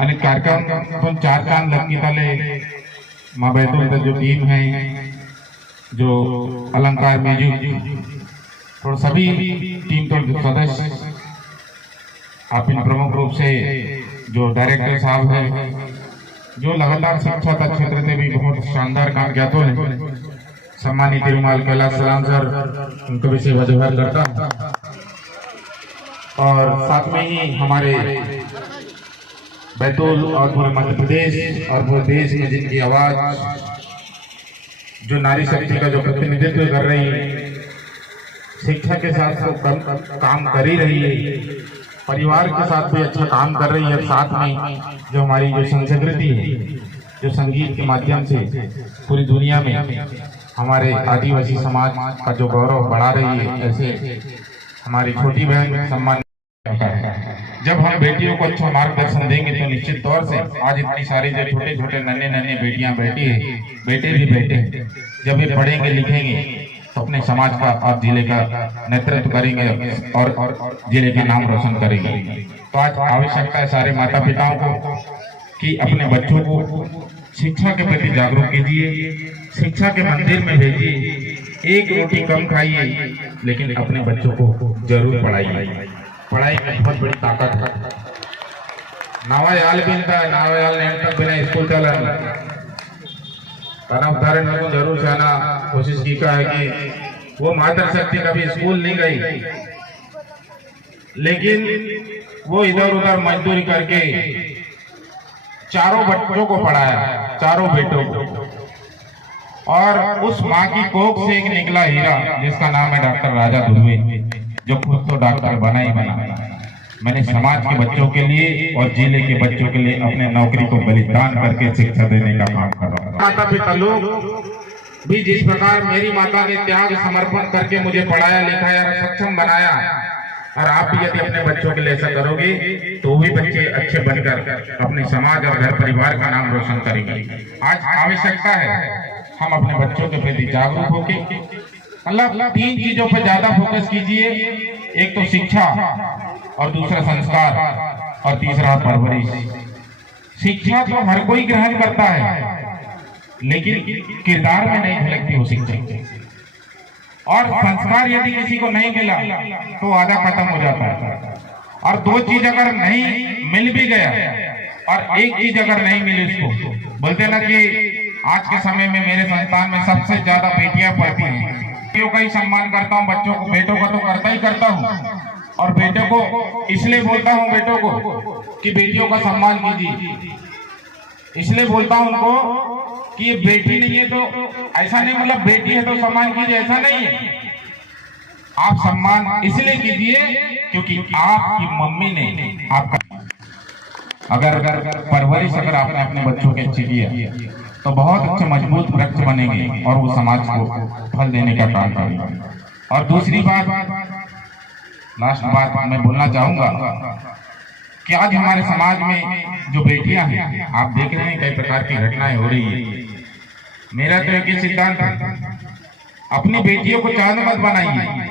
आणि कार्यक्रम 4 चांद लग तले माँ बैतूल जो टीम है, जो अलंकार म्यूजिक और सभी टीम के सदस्य, आप इन प्रमुख रूप से जो डायरेक्टर साहब है, जो लगातार शिक्षा क्षेत्र से भी बहुत शानदार काम किया, तो सम्मानित तिरुमाल कैलाश सलाम सर, उनको भी से वजूहर करता हूँ। और साथ में ही हमारे बैतूल और पूरे मध्य प्रदेश और पूरे देश में जिनकी आवाज जो नारी शक्ति का जो प्रतिनिधित्व कर रही है, शिक्षा के साथ तो काम कर ही रही है, परिवार के साथ भी अच्छा काम कर रही है, साथ में जो हमारी जो संस्कृति है, जो संगीत के माध्यम से पूरी दुनिया में हमारे आदिवासी समाज का जो गौरव बढ़ा रही है, ऐसे हमारी छोटी बहन सम्मान होता है। जब हम बेटियों को अच्छा मार्गदर्शन देंगे तो निश्चित तौर से आज इतनी सारी जो छोटे छोटे नन्हे नन्हे बेटियां बैठी है, बेटे भी बैठे हैं, जब ये पढ़ेंगे लिखेंगे तो अपने समाज का और जिले का नेतृत्व करेंगे और जिले का नाम रोशन करेंगे। तो आज आवश्यकता है सारे माता पिताओं को कि अपने बच्चों को शिक्षा के प्रति जागरूक कीजिए, शिक्षा के मंदिर में भेजिए, एक रोटी कम खाइए लेकिन अपने बच्चों को जरूर पढ़ाइए। पढ़ाई में बहुत बड़ी ताकत है। नावायाल बिनता है, नावायाल ने तक बिना स्कूल चला तना उदाहरण को जरूर जाना कोशिश की का है कि वो माता शक्ति कभी स्कूल नहीं गई, लेकिन वो इधर उधर मजदूरी करके चारों बच्चों को पढ़ाया, चारों बेटों को। और उस माँ की कोख से एक निकला हीरा जिसका नाम है डॉक्टर राजा धुर्वे, जो खुद तो डॉक्टर बना ही बना। मैंने समाज के बच्चों के लिए और जिले के बच्चों के लिए अपने नौकरी को बलिदान करके शिक्षा देने का काम कर रहा हूँ। माता पिता लोग भी जिस प्रकार मेरी माता ने त्याग समर्पण करके मुझे पढ़ाया लिखाया और सक्षम बनाया, और आप भी यदि अपने बच्चों के लिए ऐसा करोगे तो भी बच्चे अच्छे बनकर अपने समाज और घर परिवार का नाम रोशन करेंगे। आज आवश्यकता है हम अपने बच्चों के प्रति जागरूक होके मतलब 3 चीजों पर ज्यादा फोकस कीजिए। एक तो शिक्षा, और दूसरा संस्कार, और तीसरा परवरिश। शिक्षा तो हर कोई ग्रहण करता है लेकिन किरदार में नहीं झलकती वो शिक्षा, और संस्कार यदि किसी को नहीं मिला तो आधा खत्म हो जाता है। और 2 चीज अगर नहीं मिल भी गया और एक चीज अगर नहीं मिली उसको, बोलते ना कि आज के समय में मेरे संस्थान में सबसे ज्यादा बेटियां पढ़ती हैं। बेटियों का ही सम्मान करता हूँ, बच्चों को, बेटों का तो करता ही करता हूँ, और बेटों को इसलिए बोलता हूँ बेटों को कि बेटियों का सम्मान कीजिए, इसलिए बोलता हूँ उनको कि ये बेटी नहीं है तो ऐसा नहीं, मतलब बेटी है तो सम्मान कीजिए, ऐसा नहीं है। आप सम्मान इसलिए कीजिए क्योंकि आपकी मम्मी ने आपका अगर परवरिश अगर आपने अपने बच्चों के अच्छी की तो बहुत अच्छे मजबूत वृक्ष बनेंगे और वो समाज को फल देने का काम करेंगे। और दूसरी बात, लास्ट बात मैं बोलना चाहूंगा कि आज हमारे समाज में जो बेटियां हैं, आप देख रहे हैं कई प्रकार की घटनाएं हो रही है। मेरा तो एक ही सिद्धांत है, अपनी बेटियों को चांद मत बनाइए,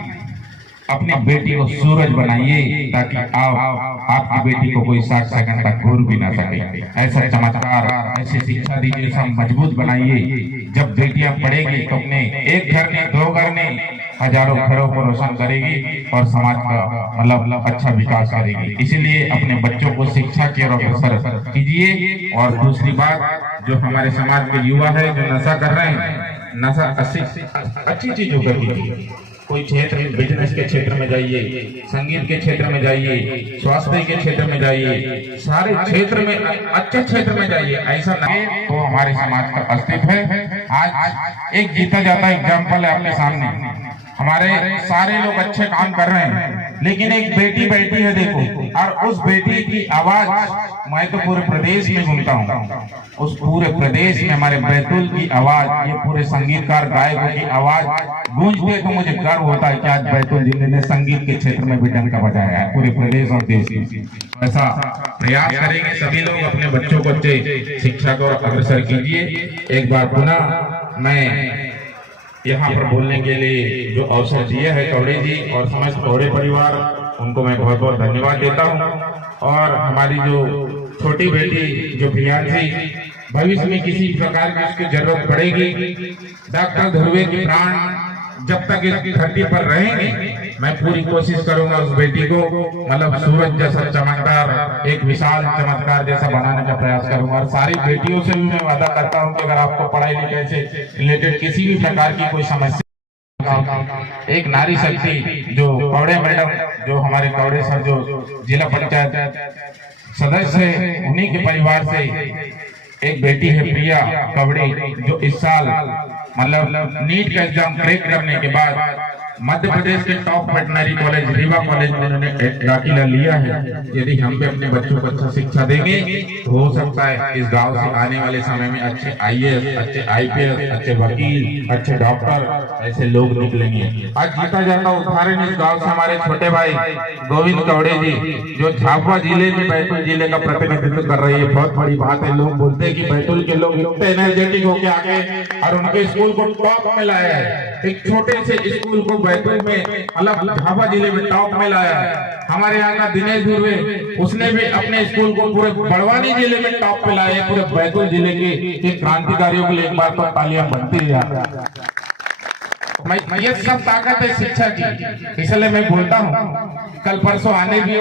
अपनी बेटी को सूरज बनाइए ताकि आपकी बेटी को कोई 60 सेकंड तक घूर भी ना सके। ऐसा चमत्कार, ऐसी शिक्षा दीजिए, सब मजबूत बनाइए। जब बेटियां पढ़ेगी तो अपने एक घर में 2 घर में हजारों घरों को रोशन करेगी और समाज का मतलब अच्छा विकास करेगी। इसीलिए अपने बच्चों को शिक्षा की ओर अग्रसर कीजिए। और दूसरी बात, जो हमारे समाज के युवा है जो नशा कर रहे हैं, नशा अच्छी चीजों पर कीजिए। कोई क्षेत्र, बिजनेस के क्षेत्र में जाइए, संगीत के क्षेत्र में जाइए, स्वास्थ्य के क्षेत्र में जाइए, सारे क्षेत्र में अच्छे क्षेत्र में जाइए। ऐसा नहीं तो हमारे समाज का अस्तित्व है। आज एक जीता जाता एग्जाम्पल है आपके सामने, हमारे सारे लोग अच्छे काम कर रहे हैं लेकिन एक बेटी बैठी है देखो, और उस बेटी की आवाज मैं तो पूरे प्रदेश में घूमता हूँ, उस पूरे प्रदेश में हमारे बैतूल की आवाज, ये पूरे संगीतकार गायकों की आवाज गूंजते तो मुझे गर्व होता है कि आज बैतूल जिले ने संगीत के क्षेत्र में भी डंका बजाया है पूरे प्रदेश और देश में। ऐसा प्रयास करेंगे सभी लोग, अपने बच्चों को अच्छे शिक्षा को अग्रसर कीजिए। एक बार पुनः मैं यहाँ पर बोलने के लिए जो अवसर दिए है कौड़े जी और समस्त कौड़े परिवार, उनको मैं बहुत बहुत धन्यवाद देता हूँ। और हमारी जो छोटी बेटी जो प्रियांशी, भविष्य में किसी प्रकार की उसकी जरूरत पड़ेगी, डॉक्टर ध्रुवे के प्राण जब तक इस धरती पर रहेंगे, मैं पूरी कोशिश करूंगा उस बेटी को मतलब सूरज जैसा चमकदार, एक विशाल चमत्कार जैसा बनाने का प्रयास करूंगा। और सारी बेटियों से भी मैं वादा करता हूं कि अगर आपको पढ़ाई लिखाई से रिलेटेड किसी भी प्रकार की कोई समस्या, एक नारी शक्ति जो कौड़े मैडम, जो हमारे कौड़े सर जो जिला पंचायत सदस्य है, उन्हीं के परिवार से एक बेटी है प्रिया कवड़ी, जो इस साल मतलब नीट का एग्जाम क्रैक करने के बाद मध्य प्रदेश के top veterinary college Rewa college में उन्होंने दाखिला लिया है। यदि हम भी अपने बच्चों को अच्छा शिक्षा देंगे तो हो सकता है इस गांव से आने वाले समय में अच्छे आईएएस, अच्छे आईपीएस, अच्छे वकील, अच्छे डॉक्टर ऐसे लोग निकलेंगे। आज जीता जाता उदाहरण इस गांव से हमारे छोटे भाई गोविंद कवड़े जी, जो झाबुआ जिले में बैतूल जिले का प्रतिनिधित्व कर रही है। बहुत बड़ी बात है। लोग बोलते हैं कि बैतूल के लोग इतने एनर्जेटिक होके आगे और उनके स्कूल को टॉप में लाया है। एक छोटे से स्कूल को बैतूल में मतलब झाबुआ जिले में टॉप में लाया है। हमारे यहाँ का दिनेश धुर्वे, उसने भी अपने स्कूल को पूरे बड़वानी जिले में टॉप पे लाया है। पूरे बैतूल जिले के क्रांतिकारियों के लिए एक बार तो तालियां बनती है। ये सब ताकत है शिक्षा की, इसलिए मैं बोलता हूँ कल परसों आने भी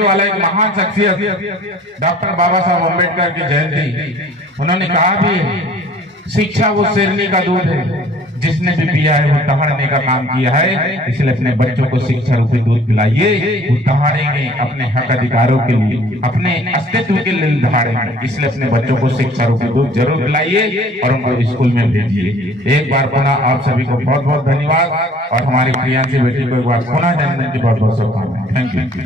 वाला एक महान शख्सियत डॉक्टर बाबा साहब अम्बेडकर की जयंती, उन्होंने कहा भी शिक्षा वो शेरनी का दूध है, जिसने भी पिया है वो दहाड़ने का काम किया है। इसलिए अपने बच्चों को शिक्षा रूपी दूध पिलाइए, वो दहाड़ेंगे अपने हक अधिकारों के लिए, अपने अस्तित्व के लिए दहाड़ेंगे। इसलिए अपने बच्चों को शिक्षा रूपी दूध जरूर पिलाइए और उनको स्कूल में भेजिए। एक बार पुनः आप सभी को बहुत बहुत धन्यवाद और हमारी प्रियांशी बेटी को एक बार पुनः जन्मदिन की बहुत बहुत शुभकामनाएं। Thank you.